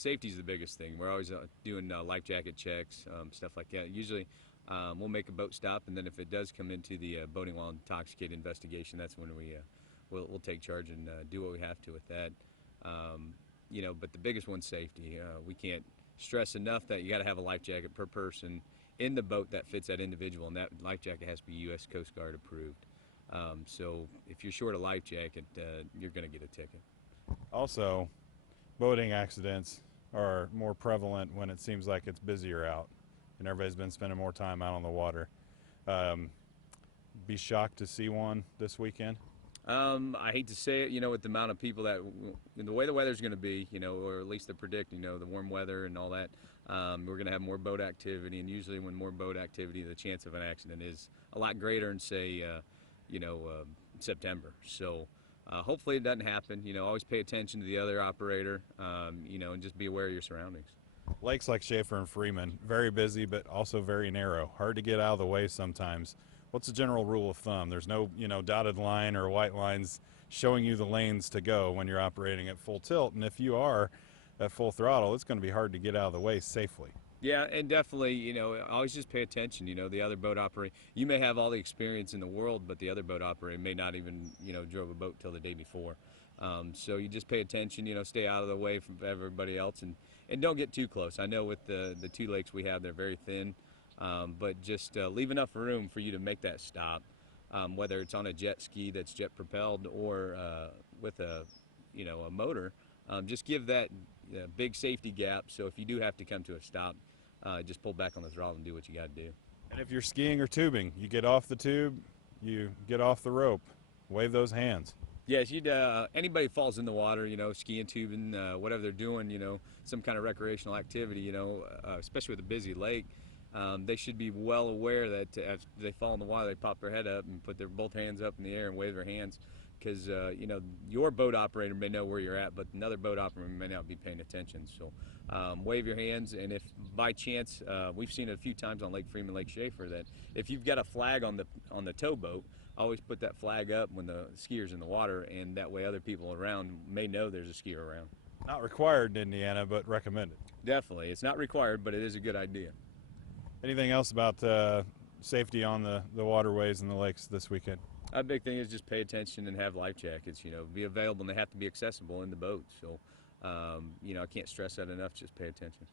safety is the biggest thing. We're always doing life jacket checks, stuff like that. Usually, we'll make a boat stop, and then if it does come into the boating while intoxicated investigation, that's when we'll take charge and do what we have to with that. But the biggest one's safety. We can't stress enough that you got to have a life jacket per person in the boat that fits that individual, and that life jacket has to be U.S. Coast Guard approved. So if you're short a life jacket, you're going to get a ticket. Also, boating accidents are more prevalent when it seems like it's busier out and everybody's been spending more time out on the water. Be shocked to see one this weekend. I hate to say it, with the amount of people that, the way the weather's going to be, or at least they're predicting, the warm weather and all that, we're going to have more boat activity, and usually when more boat activity, the chance of an accident is a lot greater in, say, September. So hopefully it doesn't happen. Always pay attention to the other operator, and just be aware of your surroundings. Lakes like Schaefer and Freeman, very busy, but also very narrow. Hard to get out of the way sometimes. What's the general rule of thumb? There's no, dotted line or white lines showing you the lanes to go when you're operating at full tilt. And if you are at full throttle, it's going to be hard to get out of the way safely. Yeah, and definitely, always just pay attention. The other boat operator, you may have all the experience in the world, but the other boat operator may not even, drove a boat till the day before. So you just pay attention, stay out of the way from everybody else, and don't get too close. I know with the two lakes we have, they're very thin, but just leave enough room for you to make that stop, whether it's on a jet ski that's jet propelled or with a motor. Just give that big safety gap, so if you do have to come to a stop, just pull back on the throttle and do what you got to do. And if you're skiing or tubing, you get off the tube, you get off the rope, wave those hands. Yes, anybody falls in the water, skiing, tubing, whatever they're doing, some kind of recreational activity, especially with a busy lake, they should be well aware that if they fall in the water, they pop their head up and put their both hands up in the air and wave their hands, because your boat operator may know where you're at, but another boat operator may not be paying attention. So wave your hands, and if by chance, we've seen it a few times on Lake Freeman, Lake Schaefer, that if you've got a flag on the towboat, always put that flag up when the skier's in the water, and that way other people around may know there's a skier around. Not required in Indiana, but recommended. Definitely. It's not required, but it is a good idea. Anything else about safety on the waterways and the lakes this weekend? A big thing is just pay attention and have life jackets, be available, and they have to be accessible in the boat. So, I can't stress that enough, just pay attention.